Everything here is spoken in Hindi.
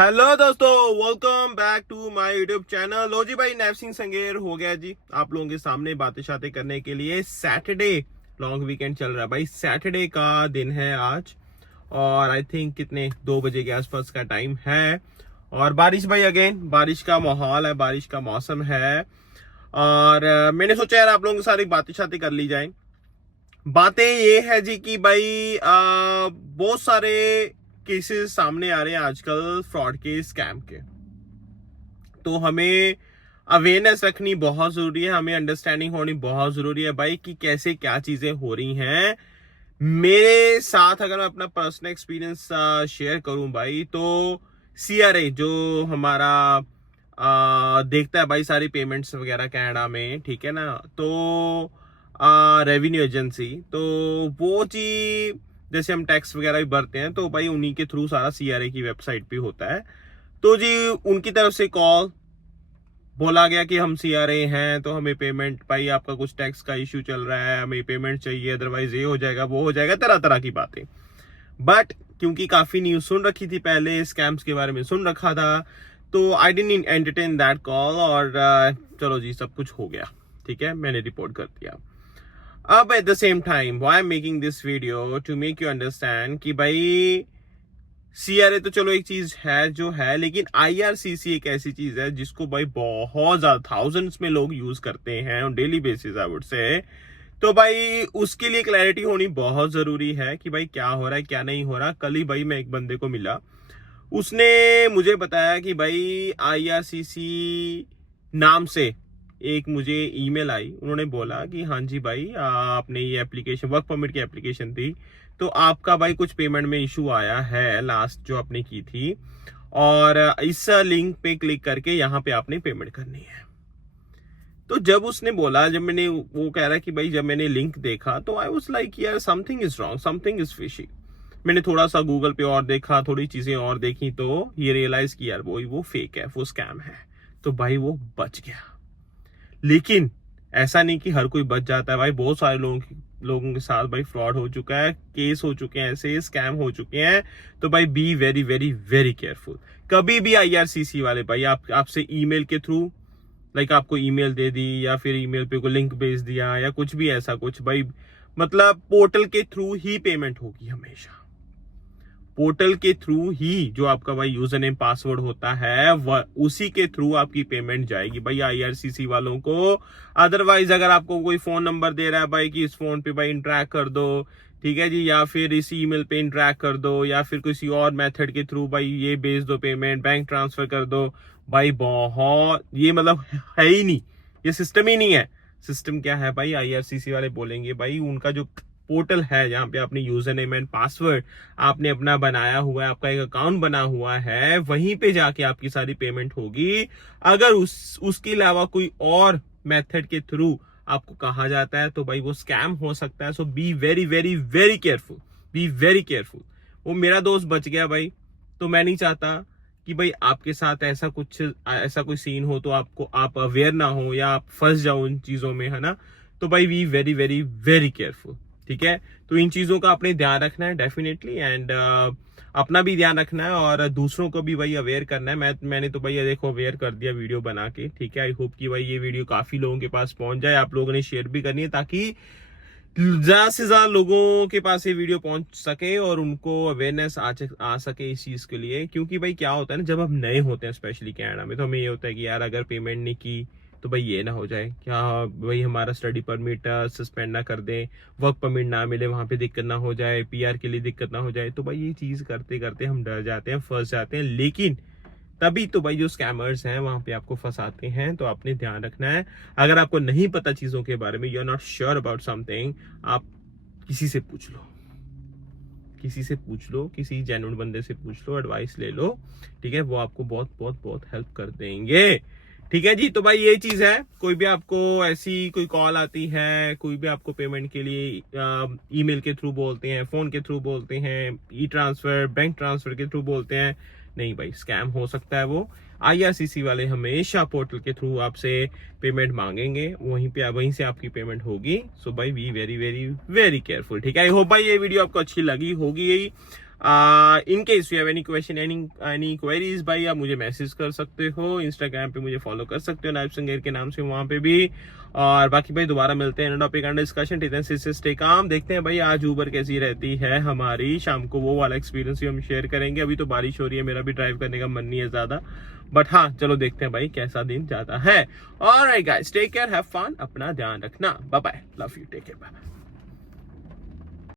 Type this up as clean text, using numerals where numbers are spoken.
हेलो दोस्तों, welcome back to my YouTube channel. लो जी भाई, नैव सिंह संगेर हो गया जी आप लोगों के सामने बातें शातें करने के लिए। सैटरडे लॉन्ग वीकेंड चल रहा है भाई, सैटरडे का दिन है आज और आई थिंक कितने 2 बजे के आसपास का टाइम है। और बारिश भाई, अगेन बारिश का माहौल है, बारिश का मौसम है। और मैंने सोचा यार आप लोगों के साथ एक बातें शातें कर ली जाए। बातें ये है जी कि भाई बहुत सारे केसेस सामने आ रहे हैं आजकल फ्रॉड के, स्कैम के। तो हमें अवेयरनेस रखनी बहुत जरूरी है, हमें अंडरस्टैंडिंग होनी बहुत जरूरी है भाई कि कैसे क्या चीजें हो रही हैं। मेरे साथ अगर मैं अपना पर्सनल एक्सपीरियंस शेयर करूं भाई, तो सीआरए जो हमारा देखता है भाई सारी पेमेंट्स वगैरह कनाडा में, ठीक है ना, तो रेवेन्यू एजेंसी, तो वो जी जैसे हम टैक्स वगैरह भी भरते हैं तो भाई उन्हीं के थ्रू सारा सीआरए की वेबसाइट पे होता है। तो जी उनकी तरफ से कॉल बोला गया कि हम सीआरए हैं तो हमें पेमेंट, भाई आपका कुछ टैक्स का इश्यू चल रहा है, हमें पेमेंट चाहिए, अदरवाइज ये हो जाएगा वो हो जाएगा, तरह तरह की बातें। बट क्योंकि काफी न्यूज सुन रखी थी, पहले स्कैम्स के बारे में सुन रखा था, तो I didn't entertain that call और चलो जी सब कुछ हो गया, ठीक है, मैंने रिपोर्ट कर दिया। अब at the same time why I am making this video to make you understand कि भाई सीआरए तो चलो एक चीज है जो है, लेकिन आईआरसीसी एक ऐसी चीज है जिसको भाई बहुत ज्यादा थाउजेंड्स में लोग यूज करते हैं on daily basis I would say. तो भाई उसके लिए क्लैरिटी होनी बहुत जरूरी है कि भाई क्या हो रहा है क्या नहीं हो रहा। कल ही भाई मैं एक बंदे को मिला, उसने मुझे बताया कि भाई आईआरसीसी नाम से एक मुझे ईमेल आई, उन्होंने बोला कि हाँ जी भाई आपने ये एप्लीकेशन, वर्क परमिट की एप्लीकेशन थी, तो आपका भाई कुछ पेमेंट में इशू आया है लास्ट जो आपने की थी, और इस लिंक पे क्लिक करके यहाँ पे आपने पेमेंट करनी है। तो जब उसने बोला, जब मैंने, वो कह रहा है कि भाई जब मैंने लिंक देखा तो आई वाज लाइक यार something is wrong, something is fishy. मैंने थोड़ा सा गूगल पे और देखा, थोड़ी चीजें और देखी, तो ये रियलाइज किया यार वो फेक है, वो स्कैम है। तो भाई वो बच गया। लेकिन ऐसा नहीं कि हर कोई बच जाता है भाई, बहुत सारे लोगों के साथ भाई फ्रॉड हो चुका है, केस हो चुके हैं, ऐसे स्कैम हो चुके हैं। तो भाई B very very very careful. कभी भी आईआरसीसी वाले भाई आपसे ईमेल के थ्रू, लाइक आपको ईमेल दे दी या फिर ईमेल पे कोई लिंक भेज दिया या कुछ भी ऐसा कुछ, भाई मतलब पोर्टल के थ्रू ही पेमेंट होगी हमेशा। पोर्टल के थ्रू ही जो आपका भाई यूजर नेम पासवर्ड होता है उसी के थ्रू आपकी पेमेंट जाएगी भाई आईआरसीसी वालों को। अदरवाइज अगर आपको कोई फोन नंबर दे रहा है भाई कि इस फोन पे भाई इंटरेक्ट कर दो, ठीक है जी, या फिर इस ईमेल पे इंटरेक्ट कर दो, या फिर किसी और मेथड के थ्रू भाई ये भेज दो पेमेंट, बैंक ट्रांसफर कर दो, भाई बहुत ये मतलब है ही नहीं, ये सिस्टम ही नहीं है। सिस्टम क्या है भाई, आईआरसीसी वाले बोलेंगे भाई उनका जो पोर्टल है जहां पे आपने यूजर नेम एंड पासवर्ड आपने अपना बनाया हुआ है, आपका एक अकाउंट बना हुआ है, वहीं पे जाके आपकी सारी पेमेंट होगी। अगर उसके अलावा कोई और मेथड के थ्रू आपको कहा जाता है तो भाई वो स्कैम हो सकता है। So be very very very careful, be very careful. वो मेरा दोस्त बच गया भाई, तो मैं नहीं चाहता कि भाई आपके साथ ऐसा कोई सीन हो तो आप अवेयर ना हो या आप फंस जाओ उन चीजों में, है ना। तो भाई B very very very careful, ठीक है। तो इन चीजों का अपने ध्यान रखना है डेफिनेटली, एंड अपना भी ध्यान रखना है और दूसरों को भी भाई अवेयर करना है। मैंने तो भाई देखो अवेयर कर दिया वीडियो बना के, ठीक है। आई होप कि भाई ये वीडियो काफी लोगों के पास पहुंच जाए, आप लोगों ने शेयर भी करनी है ताकि ज्यादा से ज्यादा लोगों के पास ये वीडियो पहुंच सके और उनको अवेयरनेस आ सके इस चीज के लिए। क्योंकि भाई क्या होता है ना, जब हम नए होते हैं स्पेशली कनाडा में, तो हमें ये होता है कि यार अगर पेमेंट नहीं की तो भाई ये ना हो जाए क्या भाई हमारा स्टडी परमिट सस्पेंड ना कर दें, वर्क परमिट ना मिले, वहां पे दिक्कत ना हो जाए, पीआर के लिए दिक्कत ना हो जाए। तो भाई ये चीज करते करते हम डर जाते हैं, फंस जाते हैं। लेकिन तभी तो भाई जो स्कैमर्स हैं वहां पे आपको फंसाते हैं। तो आपने ध्यान रखना है, अगर आपको नहीं पता चीजों के बारे में, you are not sure about something, आप किसी से पूछ लो, किसी से पूछ लो, किसी जेन्युइन बंदे से पूछ लो, एडवाइस ले लो, ठीक है। वो आपको बहुत बहुत बहुत हेल्प कर देंगे, ठीक है जी। तो भाई ये चीज है, कोई भी आपको ऐसी कोई कॉल आती है, कोई भी आपको पेमेंट के लिए ईमेल के थ्रू बोलते हैं, फोन के थ्रू बोलते हैं, ई ट्रांसफर, बैंक ट्रांसफर के थ्रू बोलते हैं, नहीं भाई स्कैम हो सकता है वो। आईआरसीसी वाले हमेशा पोर्टल के थ्रू आपसे पेमेंट मांगेंगे, वहीं से आपकी पेमेंट होगी। सो भाई B very very very careful, ठीक है। आई होप भाई ये वीडियो आपको अच्छी लगी होगी। In case you have any question any queries भाई, आप मुझे मैसेज कर सकते हो, इंस्टाग्राम पे मुझे फॉलो कर सकते हो नाइफ संगेर के नाम से वहां पे भी। और बाकी भाई दोबारा मिलते हैं topic under discussion. Stay calm. देखते हैं भाई आज ऊबर कैसी रहती है हमारी, शाम को वो वाला एक्सपीरियंस भी हम शेयर करेंगे। अभी तो बारिश हो रही है, मेरा भी ड्राइव करने का मन नहीं है ज्यादा, बट हाँ चलो देखते हैं भाई कैसा दिन जाता है। Alright guys, take care, have fun, अपना ध्यान रखना, bye bye, love you, take care, bye.